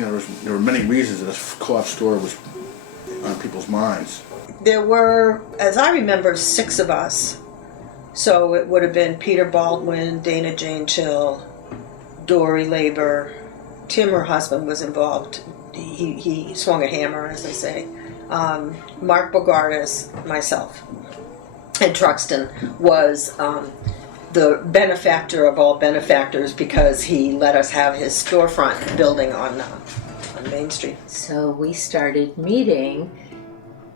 there were many reasons that this co-op store was on people's minds. There were, as I remember, 6 of us. So it would have been Peter Baldwin, Dana Jane Chill, Dory Labor. Tim, her husband, was involved. He swung a hammer, as they say. Mark Bogardus, myself. And Truxton was the benefactor of all benefactors because he let us have his storefront building on Main Street. So we started meeting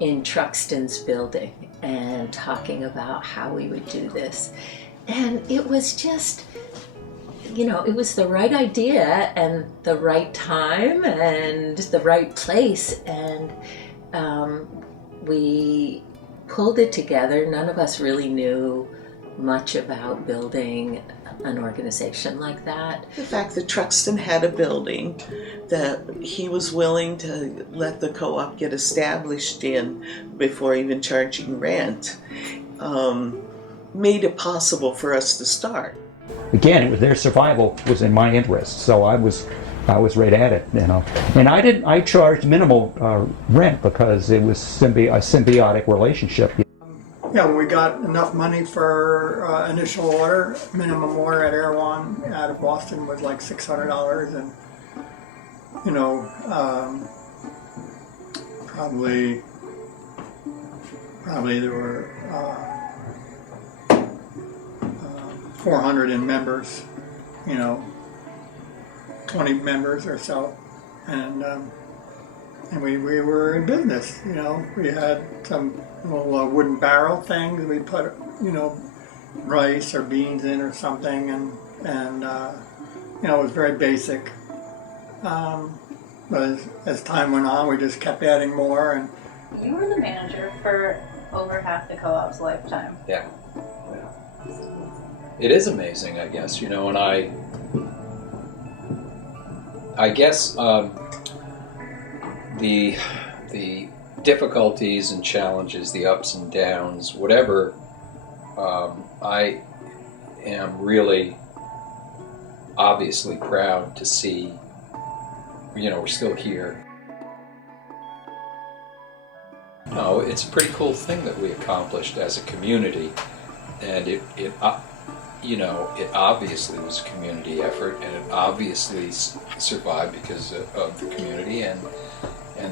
in Truxton's building and talking about how we would do this. And it was just, it was the right idea and the right time and the right place. And we pulled it together. None of us really knew much about building an organization like that. The fact that Truxton had a building that he was willing to let the co-op get established in before even charging rent made it possible for us to start. Again, it was their survival was in my interest, so I was right at it, And I charged minimal rent because it was a symbiotic relationship. Yeah, we got enough money for initial order. Minimum order at Air One out of Boston was like $600, and probably there were 400 in members, 20 members or so, and we were in business. We had some little wooden barrel things we put, rice or beans in or something, and it was very basic. But as time went on, we just kept adding more. And you were the manager for over half the co-op's lifetime. Yeah. It is amazing, I guess, and I guess the difficulties and challenges, the ups and downs, whatever, I am really obviously proud to see, we're still here. No, it's a pretty cool thing that we accomplished as a community, and it obviously was a community effort, and it obviously survived because of the community and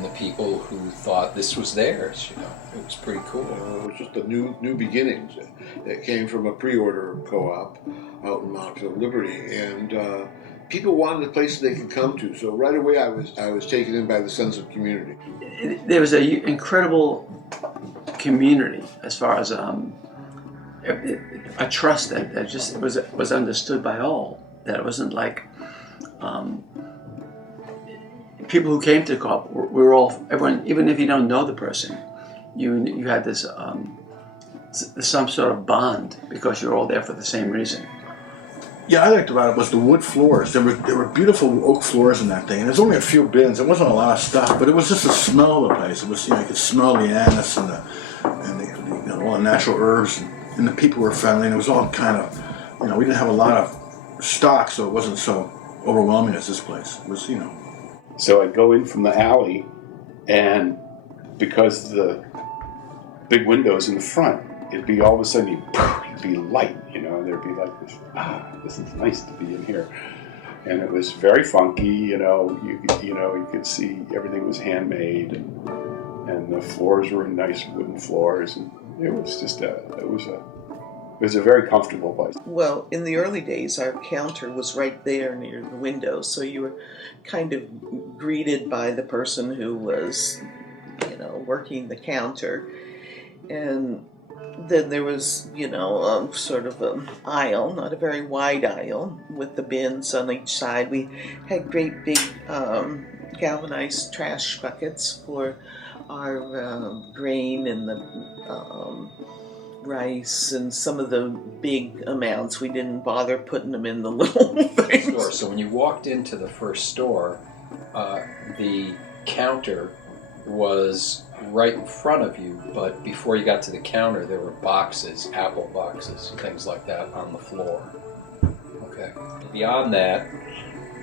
the people who thought this was theirs. It was pretty cool. It was just a new beginnings. It came from a pre-order co-op out in Montreal Liberty, and people wanted a place they could come to. So right away, I was taken in by the sense of community. There was an incredible community as far as a trust that just was understood by all. That it wasn't like people who came to the co-op everyone, even if you don't know the person, you had this some sort of bond because you're all there for the same reason. Yeah, I liked about it was the wood floors. There were beautiful oak floors in that thing, and there's only a few bins. There wasn't a lot of stuff, but it was just the smell of the place. It was, you could smell the anise and all the natural herbs, and the people were friendly, and it was all kind of, we didn't have a lot of stock, so it wasn't so overwhelming as this place. It was, So I'd go in from the alley, and because the big windows in the front, it'd be all of a sudden it'd be light, and there'd be like this, this is nice to be in here. And it was very funky, you could see everything was handmade, and the floors were nice wooden floors, and it was just it was a very comfortable place. Well, in the early days, our counter was right there near the window, so you were kind of greeted by the person who was, working the counter. And then there was, sort of an aisle, not a very wide aisle, with the bins on each side. We had great big galvanized trash buckets for our grain and the rice and some of the big amounts. We didn't bother putting them in the little things. So when you walked into the first store, the counter was right in front of you, but before you got to the counter, there were boxes, apple boxes, things like that on the floor. Okay. Beyond that,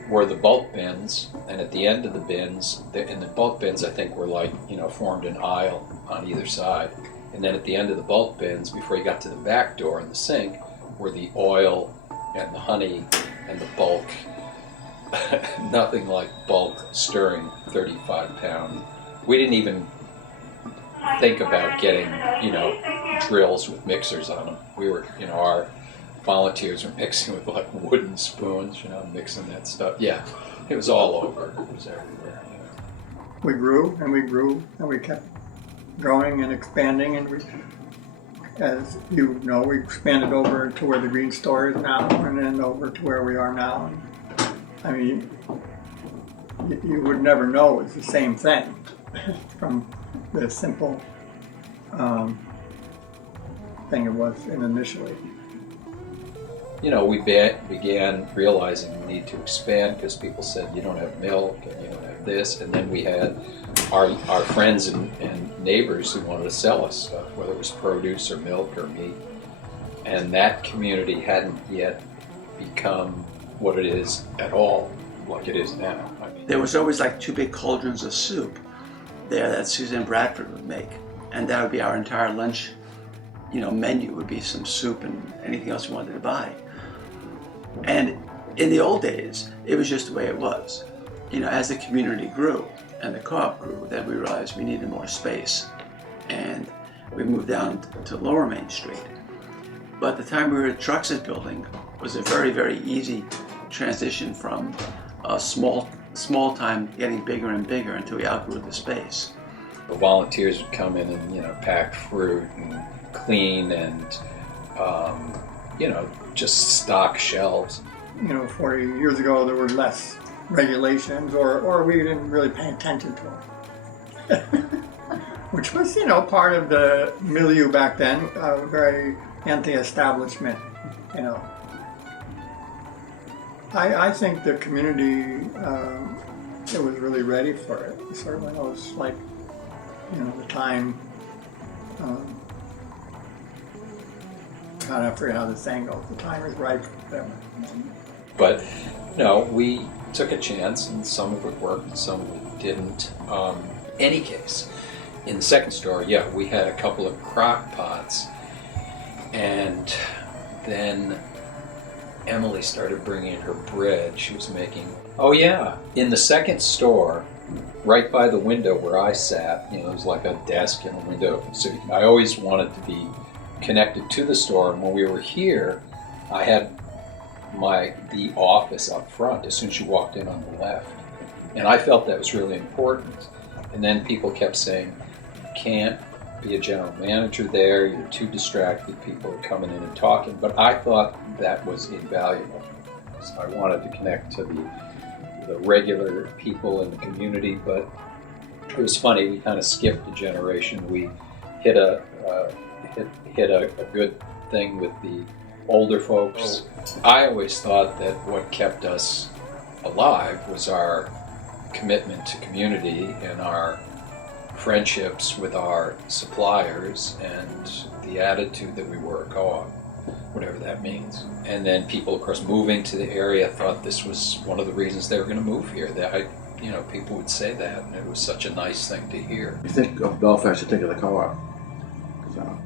were the bulk bins, and at the end of the bins, in the bulk bins, I think were like, formed an aisle on either side. And then at the end of the bulk bins, before you got to the back door and the sink, were the oil and the honey and the bulk. Nothing like bulk stirring 35-pound. We didn't even think about getting, drills with mixers on them. We were, our volunteers were mixing with like wooden spoons, mixing that stuff. Yeah, it was all over. It was everywhere. We grew and we grew and we kept growing and expanding, and as you know, we expanded over to where the green store is now, and then over to where we are now. And, I mean, you would never know it's the same thing from the simple thing it was initially. We began realizing we need to expand because people said you don't have milk and you don't have this, and then we had our friends and neighbors who wanted to sell us stuff, whether it was produce or milk or meat, and that community hadn't yet become what it is at all, like it is now. I mean, there was always like 2 big cauldrons of soup there that Susan Bradford would make, and that would be our entire lunch, menu would be some soup and anything else we wanted to buy. And in the old days, it was just the way it was. As the community grew and the co-op grew, then we realized we needed more space, and we moved down to Lower Main Street. But the time we were at Trux's building was a very, very easy transition from a small time getting bigger and bigger until we outgrew the space. the volunteers would come in and pack fruit and clean and just stock shelves. 40 years ago there were less regulations, or we didn't really pay attention to them. Which was, part of the milieu back then, very anti-establishment, I think the community, it was really ready for it. Certainly it was like, the time, I forget how the saying goes, the time is ripe for them. But, we took a chance, and some of it worked and some of it didn't. Any case, in the second store, we had a couple of crock pots, and then Emily started bringing in her bread she was making. Oh yeah, in the second store, right by the window where I sat, there was like a desk and a window, so I always wanted to be connected to the store, and when we were here, I had the office up front as soon as you walked in on the left, and I felt that was really important. And then people kept saying, you can't be a general manager there, you're too distracted, people are coming in and talking, but I thought that was invaluable. So I wanted to connect to the regular people in the community, but it was funny, we kind of skipped a generation. We hit a good thing with the older folks. I always thought that what kept us alive was our commitment to community and our friendships with our suppliers and the attitude that we were a co-op, whatever that means. And then people, of course, moving to the area thought this was one of the reasons they were going to move here. That people would say that, and it was such a nice thing to hear. You think of Belfast, you think of the co-op. So.